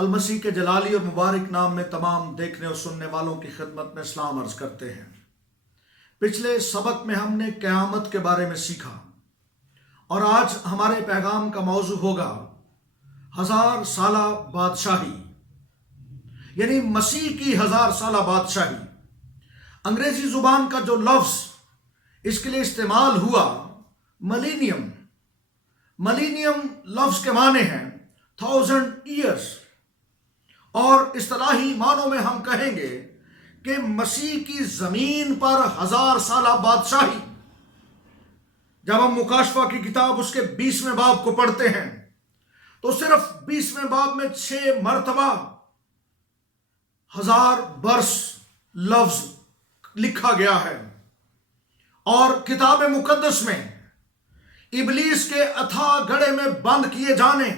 المسیح کے جلالی اور مبارک نام میں تمام دیکھنے اور سننے والوں کی خدمت میں سلام عرض کرتے ہیں۔ پچھلے سبق میں ہم نے قیامت کے بارے میں سیکھا اور آج ہمارے پیغام کا موضوع ہوگا 1000 سالہ بادشاہی، یعنی مسیح کی 1000 سالہ بادشاہی۔ انگریزی زبان کا جو لفظ اس کے لیے استعمال ہوا ملینیم، ملینیم لفظ کے معنی ہیں 1000 ایئرز، اور اصطلاحی معنوں میں ہم کہیں گے کہ مسیح کی زمین پر 1000 سالہ بادشاہی۔ جب ہم مکاشفہ کی کتاب اس کے 20ویں باب کو پڑھتے ہیں تو صرف 20ویں باب میں 6 مرتبہ 1000 برس لفظ لکھا گیا ہے، اور کتاب مقدس میں ابلیس کے اتھا گڑھے میں بند کیے جانے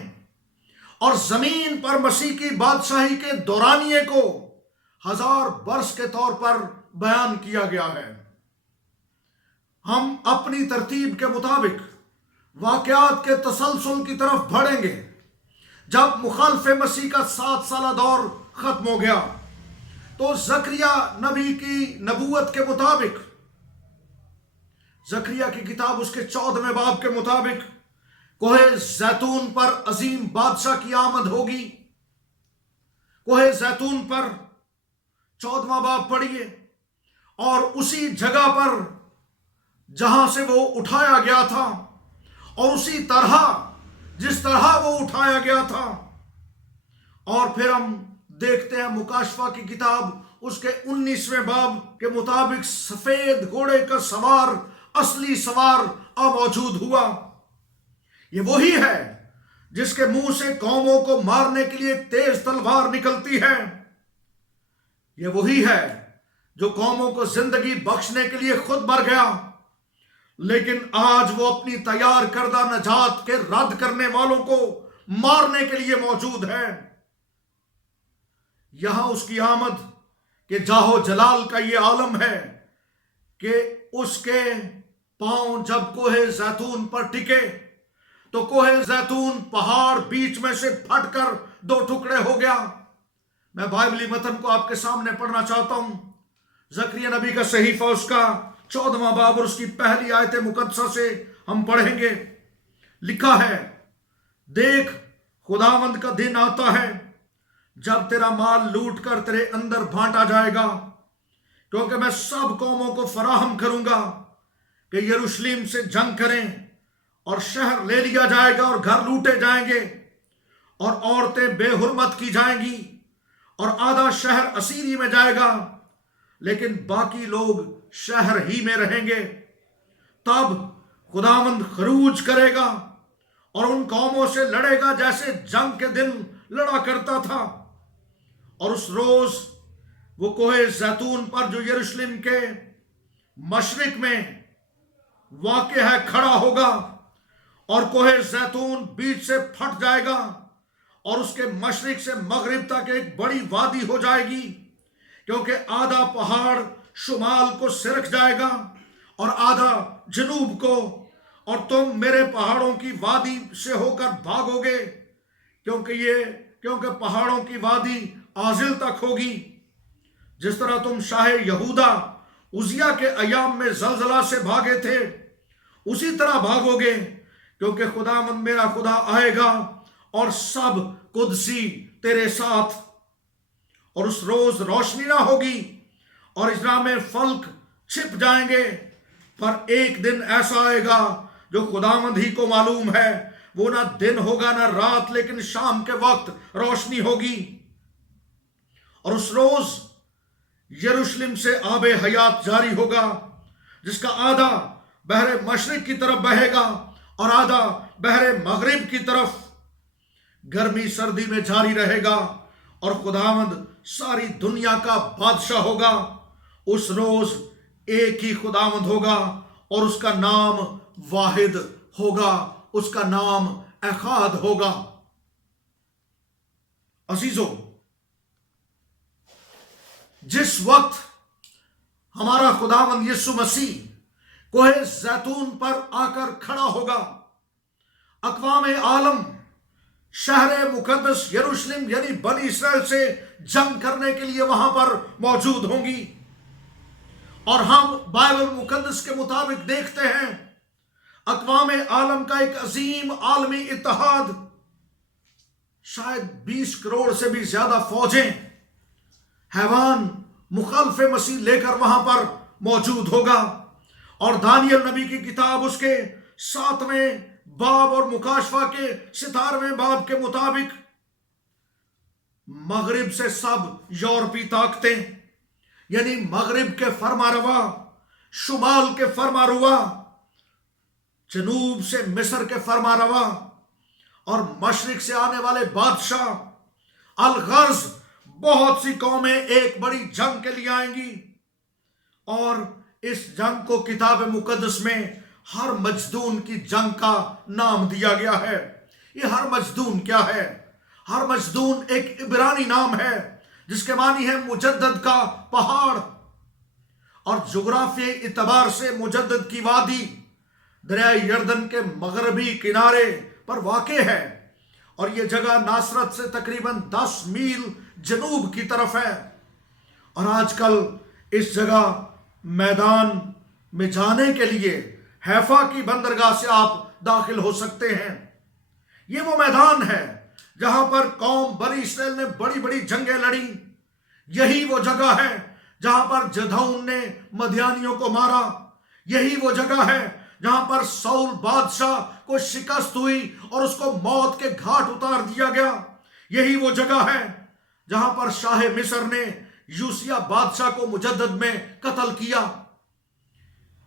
اور زمین پر مسیح کی بادشاہی کے دورانیے کو 1000 برس کے طور پر بیان کیا گیا ہے۔ ہم اپنی ترتیب کے مطابق واقعات کے تسلسل کی طرف بڑھیں گے۔ جب مخالف مسیح کا 7 سالہ دور ختم ہو گیا تو زکریا نبی کی نبوت کے مطابق، زکریا کی کتاب اس کے 14ویں باب کے مطابق، کوہ زیتون پر عظیم بادشاہ کی آمد ہوگی۔ کوہ زیتون پر 14واں باب پڑھیے، اور اسی جگہ پر جہاں سے وہ اٹھایا گیا تھا اور اسی طرح جس طرح وہ اٹھایا گیا تھا۔ اور پھر ہم دیکھتے ہیں مکاشفہ کی کتاب اس کے 19ویں باب کے مطابق سفید گھوڑے کا سوار، اصلی سوار موجود ہوا۔ یہ وہی ہے جس کے منہ سے قوموں کو مارنے کے لیے تیز تلوار نکلتی ہے۔ یہ وہی ہے جو قوموں کو زندگی بخشنے کے لیے خود مر گیا، لیکن آج وہ اپنی تیار کردہ نجات کے رد کرنے والوں کو مارنے کے لیے موجود ہے۔ یہاں اس کی آمد کے جاہو جلال کا یہ عالم ہے کہ اس کے پاؤں جب کوہ زیتون پر ٹکے تو کوہ زیتون پہاڑ بیچ میں سے پھٹ کر 2 ٹکڑے ہو گیا۔ میں بائبلی متن کو آپ کے سامنے پڑھنا چاہتا ہوں۔ زکریا نبی کا صحیفہ اس کا 14واں باب اور اس کی پہلی آیت مقدسہ سے ہم پڑھیں گے۔ لکھا ہے، دیکھ خداوند کا دن آتا ہے جب تیرا مال لوٹ کر تیرے اندر بانٹا جائے گا، کیونکہ میں سب قوموں کو فراہم کروں گا کہ یروشلم سے جنگ کریں، اور شہر لے لیا جائے گا اور گھر لوٹے جائیں گے، اور عورتیں بے حرمت کی جائیں گی، اور آدھا شہر اسیری میں جائے گا، لیکن باقی لوگ شہر ہی میں رہیں گے۔ تب خداوند خروج کرے گا اور ان قوموں سے لڑے گا جیسے جنگ کے دن لڑا کرتا تھا، اور اس روز وہ کوہ زیتون پر جو یروشلم کے مشرق میں واقع ہے کھڑا ہوگا، اور کوہ زیتون بیچ سے پھٹ جائے گا اور اس کے مشرق سے مغرب تک ایک بڑی وادی ہو جائے گی، کیونکہ آدھا پہاڑ شمال کو سرک جائے گا اور آدھا جنوب کو، اور تم میرے پہاڑوں کی وادی سے ہو کر بھاگو گے، کیونکہ پہاڑوں کی وادی آزل تک ہوگی۔ جس طرح تم شاہ یہودا عزیہ کے ایام میں زلزلہ سے بھاگے تھے، اسی طرح بھاگو گے، کیونکہ خداوند میرا خدا آئے گا اور سب قدسی تیرے ساتھ۔ اور اس روز روشنی نہ ہوگی اور اجرام فلک چھپ جائیں گے، پر ایک دن ایسا آئے گا جو خداوند ہی کو معلوم ہے، وہ نہ دن ہوگا نہ رات، لیکن شام کے وقت روشنی ہوگی۔ اور اس روز یروشلم سے آب حیات جاری ہوگا، جس کا آدھا بحر مشرق کی طرف بہے گا اور آدھا بحر مغرب کی طرف۔ گرمی سردی میں جاری رہے گا، اور خداوند ساری دنیا کا بادشاہ ہوگا۔ اس روز ایک ہی خداوند ہوگا اور اس کا نام واحد ہوگا، اس کا نام احد ہوگا۔ عزیزو، جس وقت ہمارا خداوند یسوع مسیح کوہ زیتون پر آ کر کھڑا ہوگا، اقوام عالم شہر مقدس یروشلم یعنی بنی اسرائیل سے جنگ کرنے کے لیے وہاں پر موجود ہوں گی۔ اور ہم بائبل مقدس کے مطابق دیکھتے ہیں اقوام عالم کا ایک عظیم عالمی اتحاد، شاید 20 کروڑ سے بھی زیادہ فوجیں، حیوان مخالف مسیح لے کر وہاں پر موجود ہوگا۔ اور دانیل نبی کی کتاب اس کے 7ویں باب اور مکاشفہ کے 17ویں باب کے مطابق مغرب سے سب یورپی طاقتیں، یعنی مغرب کے فرما روا، شمال کے فرما روا، جنوب سے مصر کے فرما روا اور مشرق سے آنے والے بادشاہ، الغرض بہت سی قومیں ایک بڑی جنگ کے لیے آئیں گی۔ اور اس جنگ کو کتاب مقدس میں ہر مجدون کی جنگ کا نام دیا گیا ہے۔ یہ ہر مجدون کیا ہے؟ ہر مجدون ایک عبرانی نام ہے جس کے معنی ہے مجدد کا پہاڑ، اور جغرافی اعتبار سے مجدد کی وادی دریائے یردن کے مغربی کنارے پر واقع ہے، اور یہ جگہ ناصرت سے تقریباً 10 میل جنوب کی طرف ہے۔ اور آج کل اس جگہ میدان میں جانے کے لیے حیفا کی بندرگاہ سے آپ داخل ہو سکتے ہیں۔ یہ وہ میدان ہے جہاں پر قوم بنی اسرائیل نے بڑی بڑی جنگیں لڑی۔ یہی وہ جگہ ہے جہاں پر جدعون نے مدیانیوں کو مارا۔ یہی وہ جگہ ہے جہاں پر ساؤل بادشاہ کو شکست ہوئی اور اس کو موت کے گھاٹ اتار دیا گیا۔ یہی وہ جگہ ہے جہاں پر شاہ مصر نے یوسیہ بادشاہ کو مجدد میں قتل کیا۔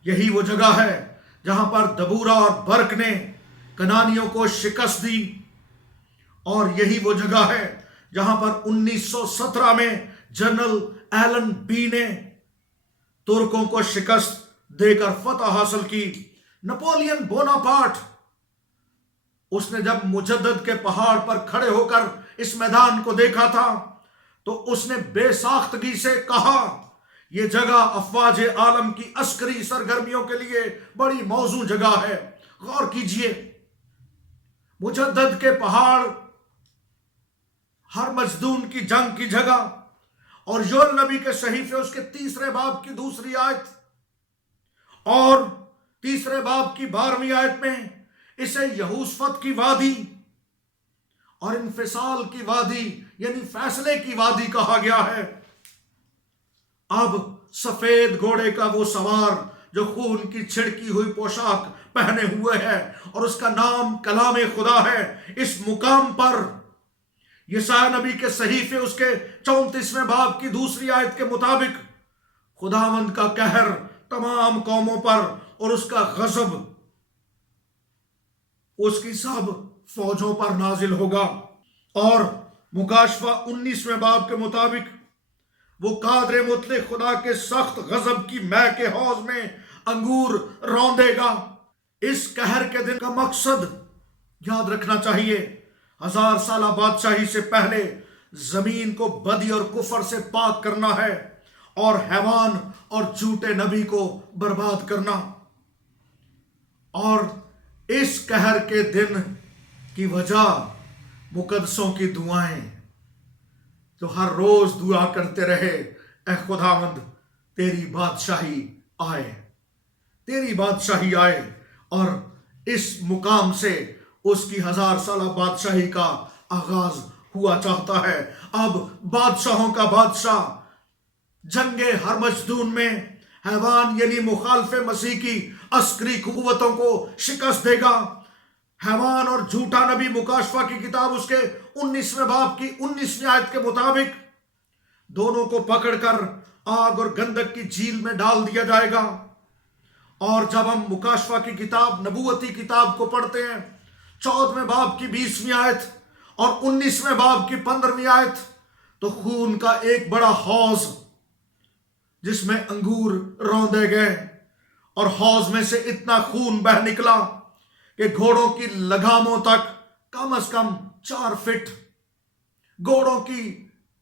یہی وہ جگہ ہے جہاں پر دبورا اور برق نے کنانیوں کو شکست دی۔ اور یہی وہ جگہ ہے جہاں پر 1917 میں جنرل ایلن بی نے ترکوں کو شکست دے کر فتح حاصل کی۔ نپولین بوناپارٹ، اس نے جب مجدد کے پہاڑ پر کھڑے ہو کر اس میدان کو دیکھا تھا تو اس نے بے ساختگی سے کہا یہ جگہ افواج عالم کی عسکری سرگرمیوں کے لیے بڑی موزوں جگہ ہے۔ غور کیجئے، مجدد کے پہاڑ، ہر مجدون کی جنگ کی جگہ، اور یوئیل نبی کے صحیفے اس کے 3 باب کی 2 آیت اور 3 باب کی 12ویں آیت میں اسے یہوشفت کی وادی اور انفصال کی وادی یعنی فیصلے کی وادی کہا گیا ہے۔ اب سفید گھوڑے کا وہ سوار جو خون کی چھڑکی ہوئی پوشاک پہنے ہوئے ہے اور اس کا نام کلام خدا ہے، اس مقام پر یسایا نبی کے صحیفے اس کے 34ویں باب کی 2 آیت کے مطابق خداوند کا قہر تمام قوموں پر اور اس کا غضب اس کی سب فوجوں پر نازل ہوگا۔ اور مکاشفہ 19ویں باب کے مطابق وہ قادر مطلق خدا کے سخت غضب کی مے کے حوض میں انگور روندے گا۔ اس قہر کے دن کا مقصد یاد رکھنا چاہیے، 1000 سالہ بادشاہی سے پہلے زمین کو بدی اور کفر سے پاک کرنا ہے اور حیوان اور جھوٹے نبی کو برباد کرنا۔ اور اس قہر کے دن کی وجہ مقدسوں کی دعائیں جو ہر روز دعا کرتے رہے، اے خداوند تیری بادشاہی آئے، تیری بادشاہی آئے۔ اور اس مقام سے اس کی 1000 سالہ بادشاہی کا آغاز ہوا چاہتا ہے۔ اب بادشاہوں کا بادشاہ جنگ ہر مجدون میں حیوان یعنی مخالف مسیح کی عسکری قوتوں کو شکست دے گا۔ حیوان اور جھوٹا نبی، مکاشفہ کی کتاب اس کے 19ویں باب کی 19ویں آیت کے مطابق دونوں کو پکڑ کر آگ اور گندک کی جھیل میں ڈال دیا جائے گا۔ اور جب ہم مکاشفہ کی کتاب، نبوتی کتاب کو پڑھتے ہیں، 14ویں باب کی 20ویں آیت اور 19ویں باب کی 15ویں آیت، تو خون کا ایک بڑا حوض جس میں انگور روندے گئے، اور حوض میں سے اتنا خون بہ نکلا کہ گھوڑوں کی لگاموں تک کم از کم 4 فٹ، گھوڑوں کی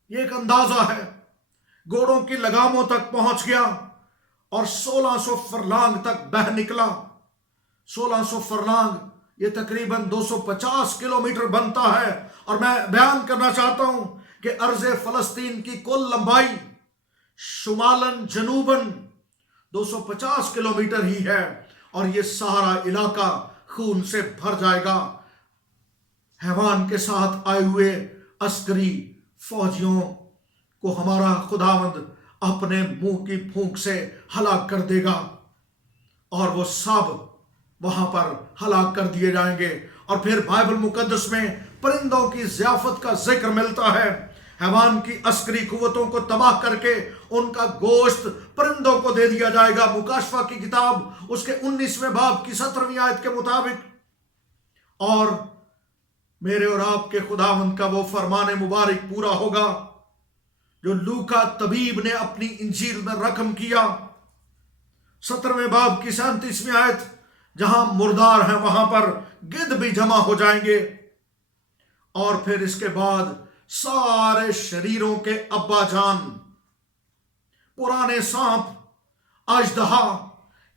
یہ ایک اندازہ ہے، گھوڑوں کی لگاموں تک پہنچ گیا اور 1600 فرلانگ تک بہ نکلا۔ 1600 فرلانگ یہ تقریباً 250 کلومیٹر بنتا ہے، اور میں بیان کرنا چاہتا ہوں کہ ارض فلسطین کی کل لمبائی شمالاً جنوباً 250 کلومیٹر ہی ہے، اور یہ سارا علاقہ خون سے بھر جائے گا۔ حیوان کے ساتھ آئے ہوئے عسکری فوجیوں کو ہمارا خداوند اپنے منہ کی پھونک سے ہلاک کر دے گا، اور وہ سب وہاں پر ہلاک کر دیے جائیں گے۔ اور پھر بائبل مقدس میں پرندوں کی ضیافت کا ذکر ملتا ہے۔ حیوان کی عسکری قوتوں کو تباہ کر کے ان کا گوشت پرندوں کو دے دیا جائے گا۔ مکاشفہ کی کتاب اس کے 19ویں باب کی 17ویں آیت کے مطابق۔ اور میرے اور آپ کے خداوند کا وہ فرمان مبارک پورا ہوگا جو لوکا طبیب نے اپنی انجیل میں رقم کیا، 17ویں باب کی 37ویں آیت، جہاں مردار ہیں وہاں پر گدھ بھی جمع ہو جائیں گے، اور پھر اس کے بعد سارے شریروں کے ابا جان، پرانے سانپ، اژدہا،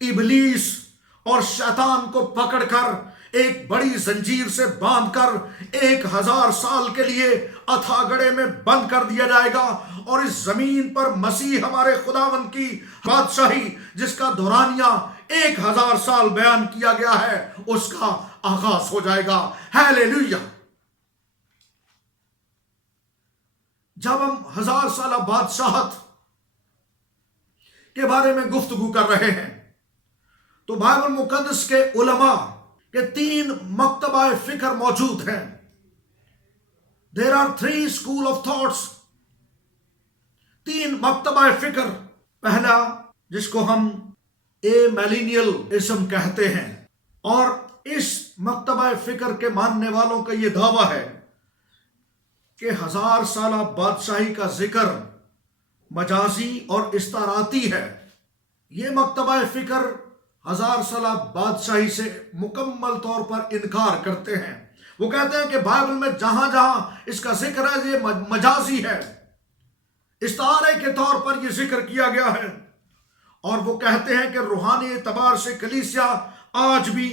ابلیس اور شیطان کو پکڑ کر ایک بڑی زنجیر سے باندھ کر 1000 سال کے لیے اتھا گڑھے میں بند کر دیا جائے گا، اور اس زمین پر مسیح ہمارے خداوند کی بادشاہی، جس کا دورانیہ 1000 سال بیان کیا گیا ہے، اس کا آغاز ہو جائے گا۔ ہیلیلویا! جب ہم 1000 سالہ بادشاہت کے بارے میں گفتگو کر رہے ہیں تو بائبل مقدس کے علماء کے 3 مکتبہ فکر موجود ہیں۔ There are 3 school of thoughts، 3 مکتبہ فکر۔ پہلا، جس کو ہم میلینیلزم کہتے ہیں، اور اس مکتبہ فکر کے ماننے والوں کا یہ دعویٰ ہے کہ 1000 سالہ بادشاہی کا ذکر مجازی اور استعاراتی ہے۔ یہ مکتبہ فکر 1000 سالہ بادشاہی سے مکمل طور پر انکار کرتے ہیں۔ وہ کہتے ہیں کہ بائبل میں جہاں جہاں اس کا ذکر ہے یہ مجازی ہے، استعارے کے طور پر یہ ذکر کیا گیا ہے، اور وہ کہتے ہیں کہ روحانی اعتبار سے کلیسیا آج بھی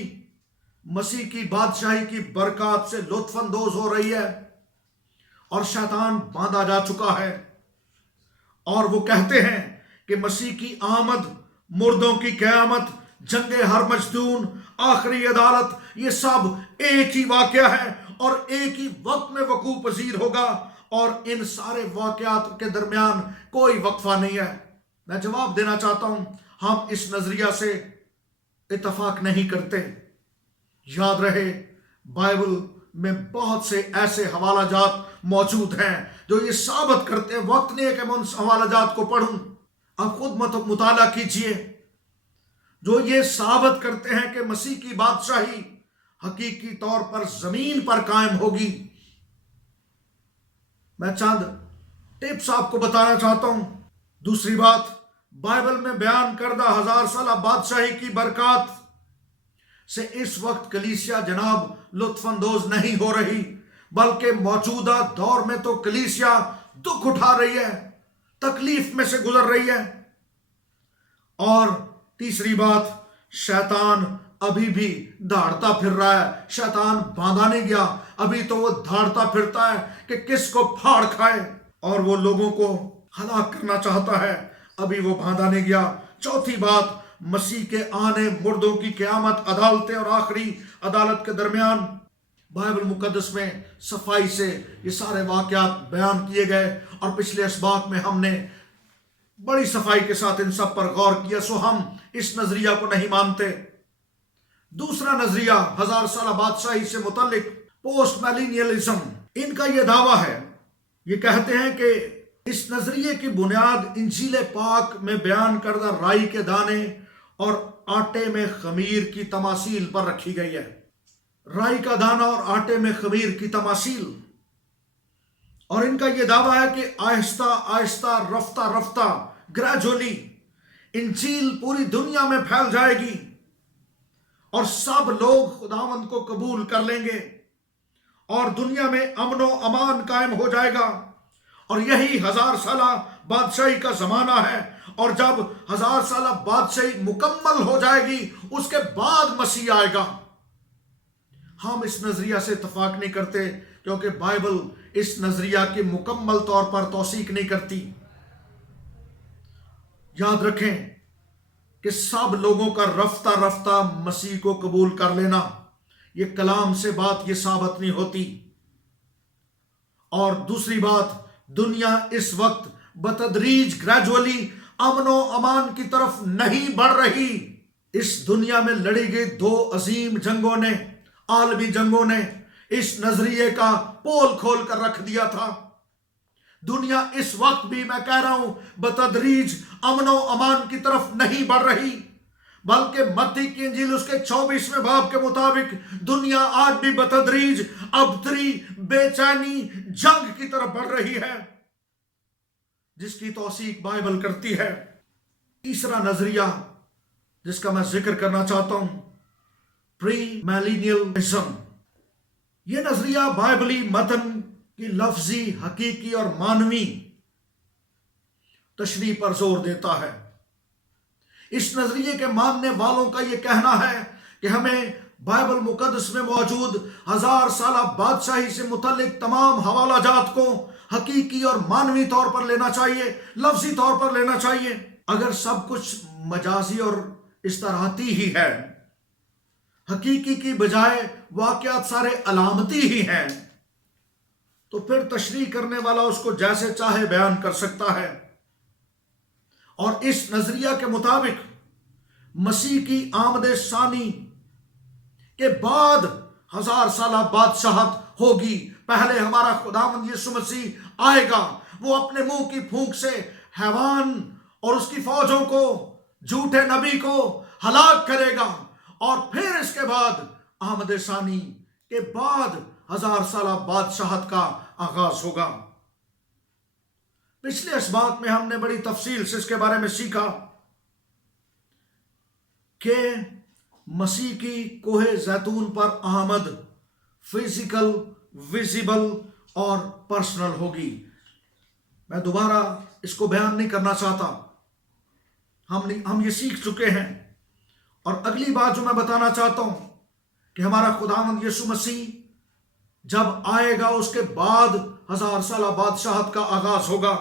مسیح کی بادشاہی کی برکات سے لطف اندوز ہو رہی ہے، اور شیطان باندھا جا چکا ہے۔ اور وہ کہتے ہیں کہ مسیح کی آمد، مردوں کی قیامت، جنگ ہرمجدون، آخری عدالت، یہ سب ایک ہی واقعہ ہے اور ایک ہی وقت میں وقوع پذیر ہوگا، اور ان سارے واقعات کے درمیان کوئی وقفہ نہیں ہے۔ میں جواب دینا چاہتا ہوں، ہم اس نظریہ سے اتفاق نہیں کرتے۔ یاد رہے، بائبل میں بہت سے ایسے حوالہ جات موجود ہیں جو یہ ثابت کرتے ہیں۔ وقت نہیں ہے کہ میں ان حوالہ جات کو پڑھوں، آپ خود مطالعہ کیجئے، جو یہ ثابت کرتے ہیں کہ مسیح کی بادشاہی حقیقی طور پر زمین پر قائم ہوگی۔ میں چند ٹپس آپ کو بتانا چاہتا ہوں۔ دوسری بات، بائبل میں بیان کردہ 1000 سالہ بادشاہی کی برکات سے اس وقت کلیسیا جناب لطف اندوز نہیں ہو رہی، بلکہ موجودہ دور میں تو کلیسیا دکھ اٹھا رہی ہے، تکلیف میں سے گزر رہی ہے۔ اور تیسری بات، شیطان ابھی بھی دھاڑتا پھر رہا ہے۔ شیطان باندھا نہیں گیا، ابھی تو وہ دھاڑتا پھرتا ہے کہ کس کو پھاڑ کھائے، اور وہ لوگوں کو ہلاک کرنا چاہتا ہے، ابھی وہ باندھا نہیں گیا۔ چوتھی بات، مسیح کے آنے، مردوں کی قیامت، عدالتیں اور آخری عدالت کے درمیان بائبل مقدس میں صفائی سے یہ سارے واقعات بیان کیے گئے، اور پچھلے اسباق میں ہم نے بڑی صفائی کے ساتھ ان سب پر غور کیا، سو ہم اس نظریہ کو نہیں مانتے۔ دوسرا نظریہ 1000 سالہ بادشاہی سے متعلق پوسٹ میلینیلزم، ان کا یہ دعویٰ ہے، یہ کہتے ہیں کہ اس نظریے کی بنیاد انجیل پاک میں بیان کردہ رائی کے دانے اور آٹے میں خمیر کی تماثیل پر رکھی گئی ہے۔ رائی کا دانہ اور آٹے میں خمیر کی تماثیل، اور ان کا یہ دعویٰ ہے کہ آہستہ آہستہ، رفتہ رفتہ، گریجولی انجیل پوری دنیا میں پھیل جائے گی، اور سب لوگ خداوند کو قبول کر لیں گے، اور دنیا میں امن و امان قائم ہو جائے گا، اور یہی 1000 سالہ بادشاہی کا زمانہ ہے۔ اور جب 1000 سالہ بادشاہی مکمل ہو جائے گی، اس کے بعد مسیح آئے گا۔ ہم اس نظریہ سے اتفاق نہیں کرتے، کیونکہ بائبل اس نظریہ کی مکمل طور پر توثیق نہیں کرتی۔ یاد رکھیں کہ سب لوگوں کا رفتہ رفتہ مسیح کو قبول کر لینا، یہ کلام سے بات یہ ثابت نہیں ہوتی۔ اور دوسری بات، دنیا اس وقت بتدریج گریجولی امن و امان کی طرف نہیں بڑھ رہی۔ اس دنیا میں لڑی گئی دو عظیم جنگوں نے، عالمی جنگوں نے اس نظریے کا پول کھول کر رکھ دیا تھا۔ دنیا اس وقت بھی، میں کہہ رہا ہوں، بتدریج امن و امان کی طرف نہیں بڑھ رہی، بلکہ متی کی انجیل اس کے 24ویں باب کے مطابق دنیا آج بھی بتدریج ابتری بے چینی جنگ کی طرف بڑھ رہی ہے، جس کی توثیق بائبل کرتی ہے۔ تیسرا نظریہ جس کا میں ذکر کرنا چاہتا ہوں، پری میلینیلزم۔ یہ نظریہ بائبلی متن کی لفظی، حقیقی اور معنوی تشریح پر زور دیتا ہے۔ اس نظریے کے ماننے والوں کا یہ کہنا ہے کہ ہمیں بائبل مقدس میں موجود 1000 سالہ بادشاہی سے متعلق تمام حوالہ جات کو حقیقی اور معنوی طور پر لینا چاہیے، لفظی طور پر لینا چاہیے۔ اگر سب کچھ مجازی اور استراحتی ہی ہے، حقیقی کی بجائے واقعات سارے علامتی ہی ہیں، تو پھر تشریح کرنے والا اس کو جیسے چاہے بیان کر سکتا ہے۔ اور اس نظریہ کے مطابق مسیح کی آمد ثانی کے بعد 1000 سالہ بادشاہت ہوگی۔ پہلے ہمارا خداوند یسوع مسیح آئے گا، وہ اپنے منہ کی پھونک سے حیوان اور اس کی فوجوں کو، جھوٹے نبی کو ہلاک کرے گا، اور پھر اس کے بعد آمد ثانی کے بعد 1000 سالہ بادشاہت کا آغاز ہوگا۔ پچھلے اسباق میں ہم نے بڑی تفصیل سے اس کے بارے میں سیکھا کہ مسیح کی کوہ زیتون پر آمد فزیکل، ویزیبل اور پرسنل ہوگی۔ میں دوبارہ اس کو بیان نہیں کرنا چاہتا، ہم یہ سیکھ چکے ہیں۔ اور اگلی بات جو میں بتانا چاہتا ہوں کہ ہمارا خداوند یسوع مسیح جب آئے گا، اس کے بعد 1000 سالہ بادشاہت کا آغاز ہوگا۔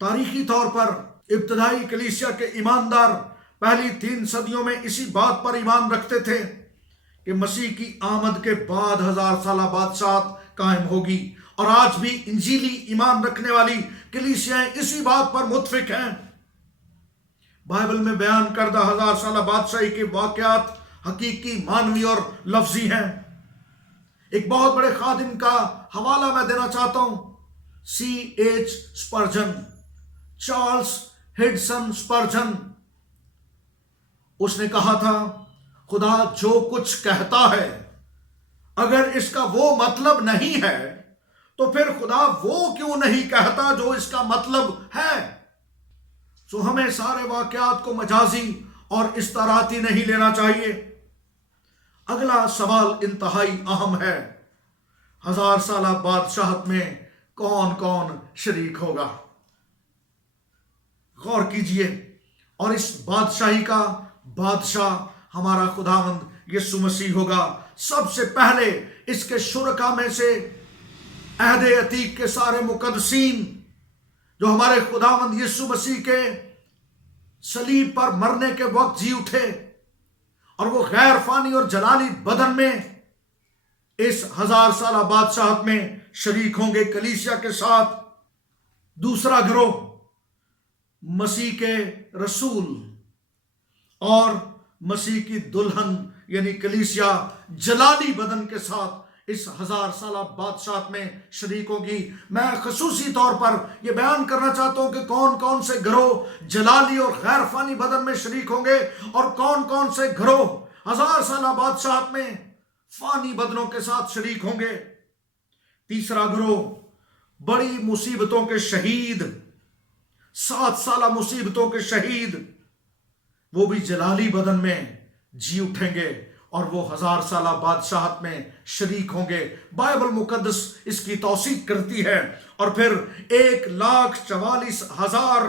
تاریخی طور پر ابتدائی کلیسیا کے ایماندار پہلی 3 صدیوں میں اسی بات پر ایمان رکھتے تھے کہ مسیح کی آمد کے بعد 1000 سالہ بادشاہت قائم ہوگی، اور آج بھی انجیلی ایمان رکھنے والی کلیسیاں اسی بات پر متفق ہیں۔ بائبل میں بیان کردہ 1000 سالہ بادشاہی کے واقعات حقیقی، معنوی اور لفظی ہیں۔ ایک بہت بڑے خادم کا حوالہ میں دینا چاہتا ہوں، C.H. اسپرجن، Charles Hudson اسپرجن۔ اس نے کہا تھا، خدا جو کچھ کہتا ہے اگر اس کا وہ مطلب نہیں ہے تو پھر خدا وہ کیوں نہیں کہتا جو اس کا مطلب ہے۔ سو ہمیں سارے واقعات کو مجازی اور استعاراتی نہیں لینا چاہیے۔ اگلا سوال انتہائی اہم ہے، 1000 سالہ بادشاہت میں کون کون شریک ہوگا؟ غور کیجئے۔ اور اس بادشاہی کا بادشاہ ہمارا خداوند یسوع مسیح ہوگا۔ سب سے پہلے اس کے شرکا میں سے عہد عتیق کے سارے مقدسین جو ہمارے خداوند یسوع مسیح کے صلیب پر مرنے کے وقت جی اٹھے، اور وہ غیر فانی اور جلالی بدن میں اس 1000 سالہ بادشاہت میں شریک ہوں گے کلیسیا کے ساتھ۔ دوسرا گروہ مسیح کے رسول اور مسیح کی دلہن یعنی کلیسیا جلالی بدن کے ساتھ اس 1000 سالہ بادشاہت میں شریک ہوگی۔ میں خصوصی طور پر یہ بیان کرنا چاہتا ہوں کہ کون کون سے گروہ جلالی اور غیر فانی بدن میں شریک ہوں گے، اور کون کون سے گروہ 1000 سالہ بادشاہت میں فانی بدنوں کے ساتھ شریک ہوں گے۔ تیسرا گروہ بڑی مصیبتوں کے شہید، 7 سالہ مصیبتوں کے شہید، وہ بھی جلالی بدن میں جی اٹھیں گے اور وہ 1000 سالہ بادشاہت میں شریک ہوں گے۔ بائبل مقدس اس کی توثیق کرتی ہے۔ اور پھر 1,44,000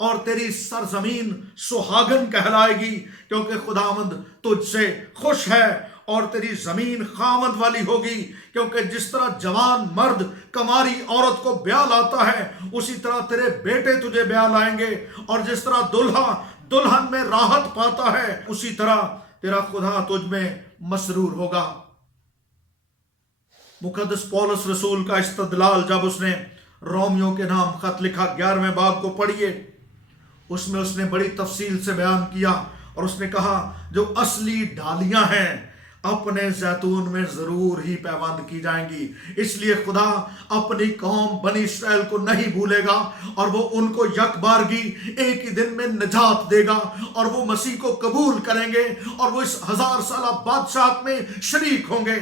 اور تیری سرزمین سہاگن کہلائے گی، کیونکہ خداوند تجھ سے خوش ہے، اور تیری زمین خاوند والی ہوگی، کیونکہ جس طرح جوان مرد کماری عورت کو بیاہ لاتا ہے، اسی طرح تیرے بیٹے تجھے بیاہ لائیں گے، اور جس طرح دلہا دلہن میں راحت پاتا ہے، اسی طرح تیرا خدا تجھ میں مسرور ہوگا۔ مقدس پولس رسول کا استدلال جب اس نے رومیو کے نام خط لکھا 11ویں باب کو پڑھیے، اس میں اس نے بڑی تفصیل سے بیان کیا، اور اس نے کہا جو اصلی ڈالیاں ہیں اپنے زیتون میں ضرور ہی پیوند کی جائیں گی، اس لیے خدا اپنی قوم بنی اسرائیل کو نہیں بھولے گا، اور وہ ان کو یک بارگی ایک ہی دن میں نجات دے گا، اور وہ مسیح کو قبول کریں گے، اور وہ اس 1000 سالہ بادشاہت میں شریک ہوں گے۔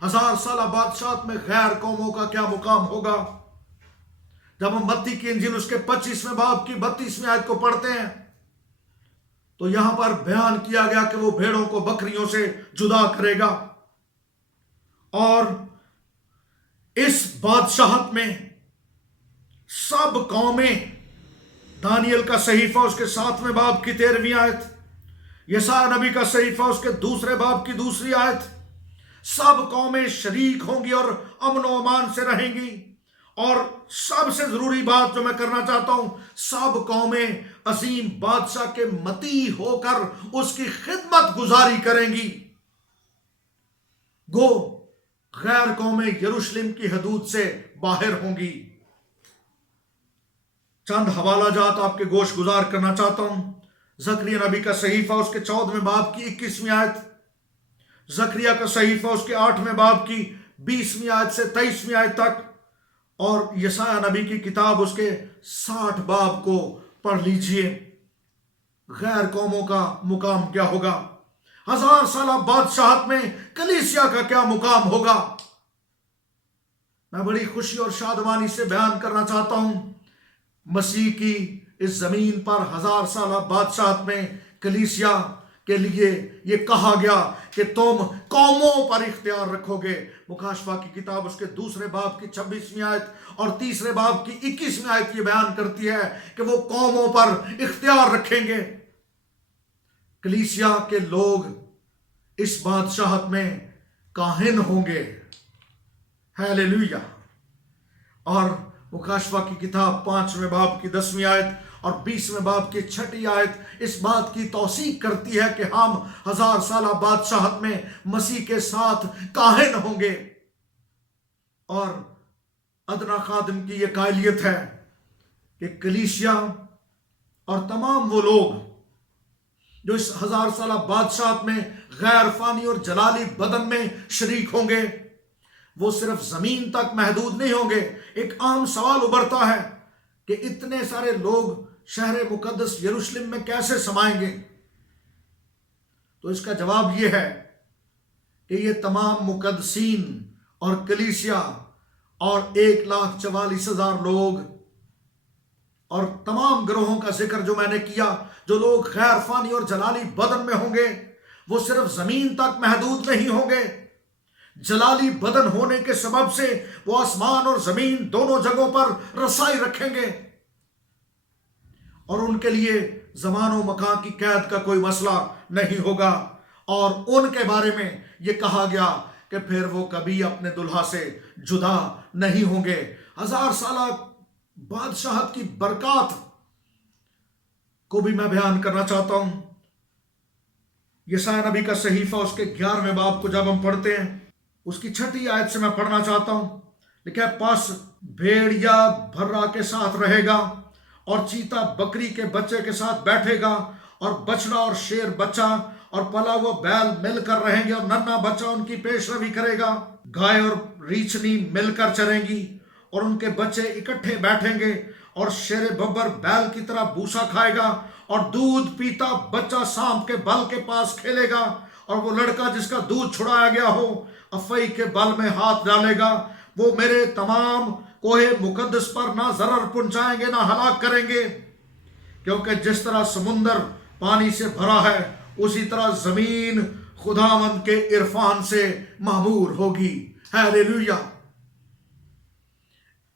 1000 سالہ بادشاہت میں غیر قوموں کا کیا مقام ہوگا؟ جب ہم متی کی انجیل اس کے 25ویں باب کی 32ویں آیت کو پڑھتے ہیں تو یہاں پر بیان کیا گیا کہ وہ بھیڑوں کو بکریوں سے جدا کرے گا، اور اس بادشاہت میں سب قومیں، دانیل کا صحیفہ اس کے 7ویں باب کی 13ویں آیت، یسایا نبی کا صحیفہ اس کے 2 باب کی 2 آیت، سب قومیں شریک ہوں گی اور امن و امان سے رہیں گی، اور سب سے ضروری بات جو میں کرنا چاہتا ہوں، سب قومیں عظیم بادشاہ کے مطیع ہو کر اس کی خدمت گزاری کریں گی۔ گو غیر قومیں یروشلم کی حدود سے باہر ہوں گی۔ چند حوالہ جات آپ کے گوش گزار کرنا چاہتا ہوں۔ زکریا نبی کا صحیفہ اس کے 14ویں باب کی 21ویں آیت، زکریا کا صحیفہ اس کے 8ویں باب کی 20ویں آیت سے 23ویں آیت تک، اور یسایا نبی کی کتاب اس کے 60 باب کو پڑھ لیجئے۔ غیر قوموں کا مقام کیا ہوگا؟ 1000 سالہ بادشاہت میں کلیسیا کا کیا مقام ہوگا؟ میں بڑی خوشی اور شادمانی سے بیان کرنا چاہتا ہوں، مسیح کی اس زمین پر 1000 سالہ بادشاہت میں کلیسیا کے لیے یہ کہا گیا کہ تم قوموں پر اختیار رکھو گے۔ مکاشفہ کی کتاب اس کے 2 باب کی 26ویں آیت اور 3 باب کی 21ویں آیت یہ بیان کرتی ہے کہ وہ قوموں پر اختیار رکھیں گے۔ کلیسیا کے لوگ اس بادشاہت میں کاہن ہوں گے۔ ہیلیلویا۔ اور مکاشفہ کی کتاب 5ویں باب کی 10ویں آیت اور 20ویں باب کی 6 آیت اس بات کی توثیق کرتی ہے کہ ہم 1000 سالہ بادشاہت میں مسیح کے ساتھ کاہن ہوں گے۔ اور ادنا خادم کی یہ قائلیت ہے کہ کلیسیا اور تمام وہ لوگ جو اس 1000 سالہ بادشاہت میں غیر فانی اور جلالی بدن میں شریک ہوں گے، وہ صرف زمین تک محدود نہیں ہوں گے۔ ایک عام سوال ابھرتا ہے کہ اتنے سارے لوگ شہر مقدس یروشلم میں کیسے سمائیں گے؟ تو اس کا جواب یہ ہے کہ یہ تمام مقدسین اور کلیسیا اور 1,44,000 لوگ اور تمام گروہوں کا ذکر جو میں نے کیا، جو لوگ غیر فانی اور جلالی بدن میں ہوں گے، وہ صرف زمین تک محدود نہیں ہوں گے۔ جلالی بدن ہونے کے سبب سے وہ آسمان اور زمین دونوں جگہوں پر رسائی رکھیں گے، اور ان کے لیے زمان و مکان کی قید کا کوئی مسئلہ نہیں ہوگا۔ اور ان کے بارے میں یہ کہا گیا کہ پھر وہ کبھی اپنے دلہا سے جدا نہیں ہوں گے۔ 1000 سالہ بادشاہت کی برکات کو بھی میں بیان کرنا چاہتا ہوں۔ یسایا نبی کا صحیفہ اس کے 11ویں باب کو جب ہم پڑھتے ہیں، اس کی 6 آیت سے میں پڑھنا چاہتا ہوں۔ لکھا ہے، پس بھیڑیا بھرا کے ساتھ رہے گا، اور چیتا بکری کے بچے کے ساتھ بیٹھے گا، اور بچڑا اور شیر بچہ اور پلا وہ بیل مل کر رہیں گے، اور ننھا بچہ ان کی پیش روی کرے گا۔ گائے اور ریچھنی مل کر چریں گی، اور ان کے بچے اکٹھے بیٹھیں گے، اور شیر ببر بیل کی طرح بوسا کھائے گا، اور دودھ پیتا بچہ سانپ کے بل کے پاس کھیلے گا، اور وہ لڑکا جس کا دودھ چھڑایا گیا ہو افئی کے بل میں ہاتھ ڈالے گا۔ وہ میرے تمام کوہ مقدس پر نہ ضرر پہنچائیں گے نہ ہلاک کریں گے، کیونکہ جس طرح سمندر پانی سے بھرا ہے، اسی طرح زمین خداوند کے عرفان سے معمور ہوگی۔ ہیلیلویا۔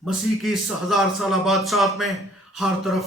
مسیح کی اس 1000 سالہ بادشاہت میں ہر طرف